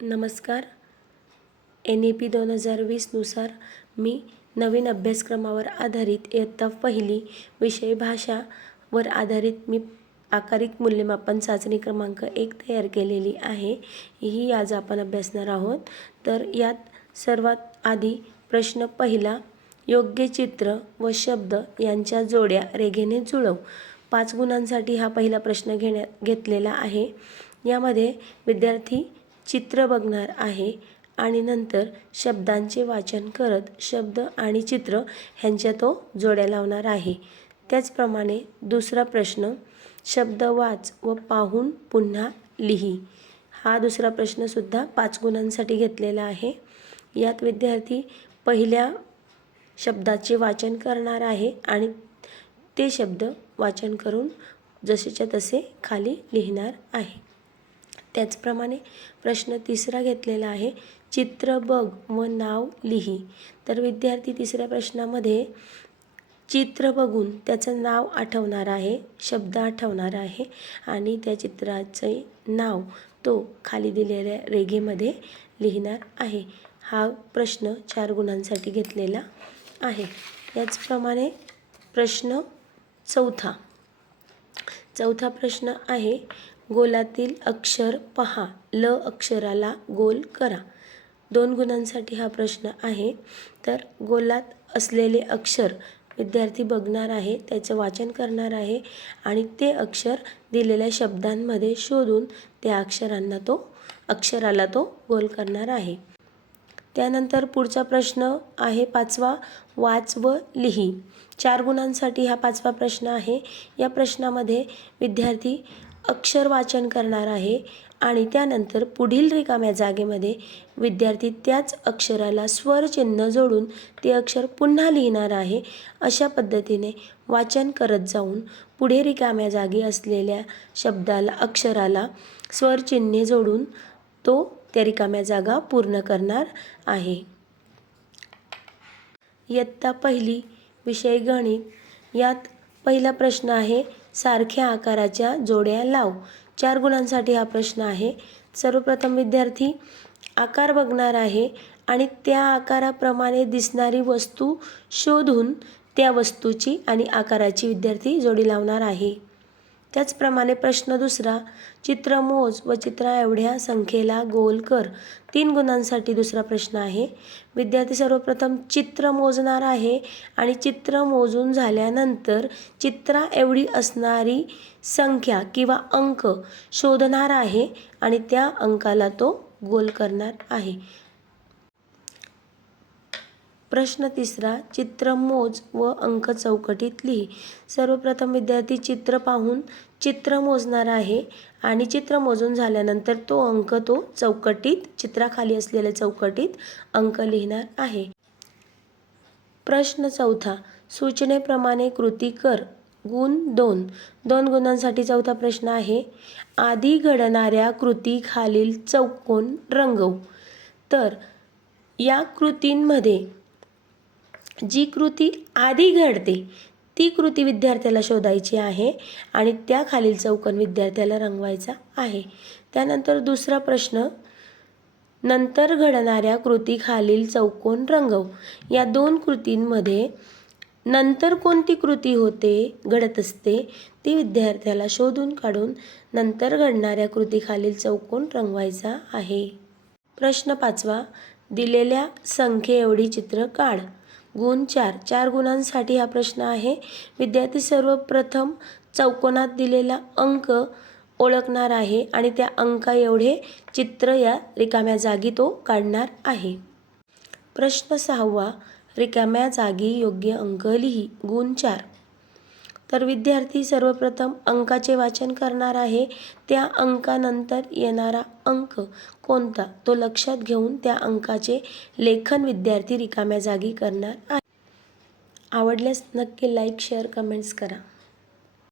नमस्कार. N A P दोन हजार वीसनुसार मी नवीन अभ्यासक्रमावर आधारित इयत्ता पहिली विषय भाषा वर आधारित मी आकारिक मूल्यमापन चाचणी क्रमांक एक तयार केलेली आहे. ही आज आपण अभ्यासणार आहोत. तर यात सर्वात आधी प्रश्न पहिला योग्य चित्र व शब्द यांच्या जोड्या रेघेने जुळव. पाच गुणांसाठी हा पहिला प्रश्न घेण्यात घेतलेला आहे. यामध्ये विद्यार्थी चित्र बघणार आहे आणि नंतर शब्दांचे वाचन करत शब्द आणि चित्र ह्यांच्या तो जोड्या लावणार आहे. त्याचप्रमाणे दुसरा प्रश्न शब्द वाच व पाहून पुन्हा लिही. हा दुसरा प्रश्नसुद्धा पाच गुणांसाठी घेतलेला आहे. यात विद्यार्थी पहिल्या शब्दाचे वाचन करणार आहे आणि ते शब्द वाचन करून जसेच्या तसे खाली लिहिणार आहे. त्याचप्रमाणे प्रश्न तिसरा घेतलेला आहे चित्र बघ व नाव लिही. तर विद्यार्थी तिसऱ्या प्रश्नामध्ये चित्र बघून त्याचं नाव आठवणार आहे शब्द आठवणार आहे आणि त्या चित्राचे नाव तो खाली दिलेल्या रेघेमध्ये लिहिणार आहे. हा प्रश्न चार गुणांसाठी घेतलेला आहे. याचप्रमाणे प्रश्न चौथा. चौथा प्रश्न आहे गोलातील अक्षर पहा ल अक्षराला गोल करा. दोन गुणांसाठी हा प्रश्न आहे तर गोलात असलेले अक्षर विद्यार्थी बघणार आहे त्याचं वाचन करणार आहे आणि ते अक्षर दिलेल्या शब्दांमध्ये शोधून त्या अक्षरांना तो अक्षराला तो गोल करणार आहे. त्यानंतर पुढचा प्रश्न आहे पाचवा वाच व लिही. चार गुणांसाठी हा पाचवा प्रश्न आहे. या प्रश्नामध्ये विद्यार्थी अक्षर वाचन करणार आहे आणि त्यानंतर पुढील रिकाम्या जागेमध्ये विद्यार्थी त्याच अक्षराला स्वरचिन्ह जोडून ते अक्षर पुन्हा लिहिणार आहे. अशा पद्धतीने वाचन करत जाऊन पुढे रिकाम्या जागी असलेल्या शब्दाला अक्षराला स्वरचिन्हे जोडून तो त्या रिकाम्या जागा पूर्ण करणार आहे. इयत्ता पहिली विषय गणित. यात पहिला प्रश्न आहे सारख्या आकाराच्या जोड्या लाव. चार गुणांसाठी हा प्रश्न आहे. सर्वप्रथम विद्यार्थी आकार बघणार आहे आणि त्या आकाराप्रमाणे दिसणारी वस्तू शोधून त्या वस्तूची आणि आकाराची विद्यार्थी जोडी लावणार आहे. त्याचप्रमाणे प्रश्न दुसरा चित्र मोज व चित्रा एवढ्या संख्येला गोल कर. तीन गुणांसाठी दुसरा प्रश्न आहे. विद्यार्थी सर्वप्रथम चित्र मोजणार आहे आणि चित्र मोजून झाल्यानंतर चित्रा एवढी असणारी संख्या किंवा अंक शोधणार आहे आणि त्या अंकाला तो गोल करणार आहे. प्रश्न तिसरा चित्र मोज व अंक चौकटीत लिही. सर्वप्रथम विद्यार्थी चित्र पाहून चित्र मोजणार आहे आणि चित्र मोजून झाल्यानंतर तो अंक तो चौकटीत चित्राखाली असलेल्या चौकटीत अंक लिहिणार आहे. प्रश्न चौथा सूचनेप्रमाणे कृती कर. गुण दोन. दोन गुणांसाठी चौथा प्रश्न आहे. आधी घडणाऱ्या कृती खालील चौकोन रंगव. तर या कृतींमध्ये जी कृती आधी घडते ती कृती विद्यार्थ्याला शोधायची आहे आणि त्या खालील चौकन विद्यार्थ्याला रंगवायचा आहे. त्यानंतर दुसरा प्रश्न नंतर घडणाऱ्या कृती खालील चौकोन रंगव. या दोन कृतींमध्ये नंतर कोणती कृती होते घडत असते ती विद्यार्थ्याला शोधून काढून नंतर घडणाऱ्या कृतीखालील चौकोन रंगवायचा आहे. प्रश्न पाचवा दिलेल्या संख्येएवढी चित्र काढ. गुण चार. चार गुणांसाठी हा प्रश्न आहे. विद्यार्थी सर्वप्रथम चौकोनात दिलेला अंक ओळखणार आहे आणि त्या अंका एवढे चित्र या रिकाम्या जागी तो काढणार आहे. प्रश्न सहावा. रिकाम्या जागी योग्य अंक लिही. गुण चार. तर विद्यार्थी सर्वप्रथम अंकाचे वाचन करणार आहे. त्या अंकानंतर येणारा अंक कोणता? तो लक्षात घेऊन त्या अंकाचे लेखन विद्यार्थी रिकाम्या जागी करणार आहे. आवडल्यास नक्की लाईक शेअर कमेंट्स करा.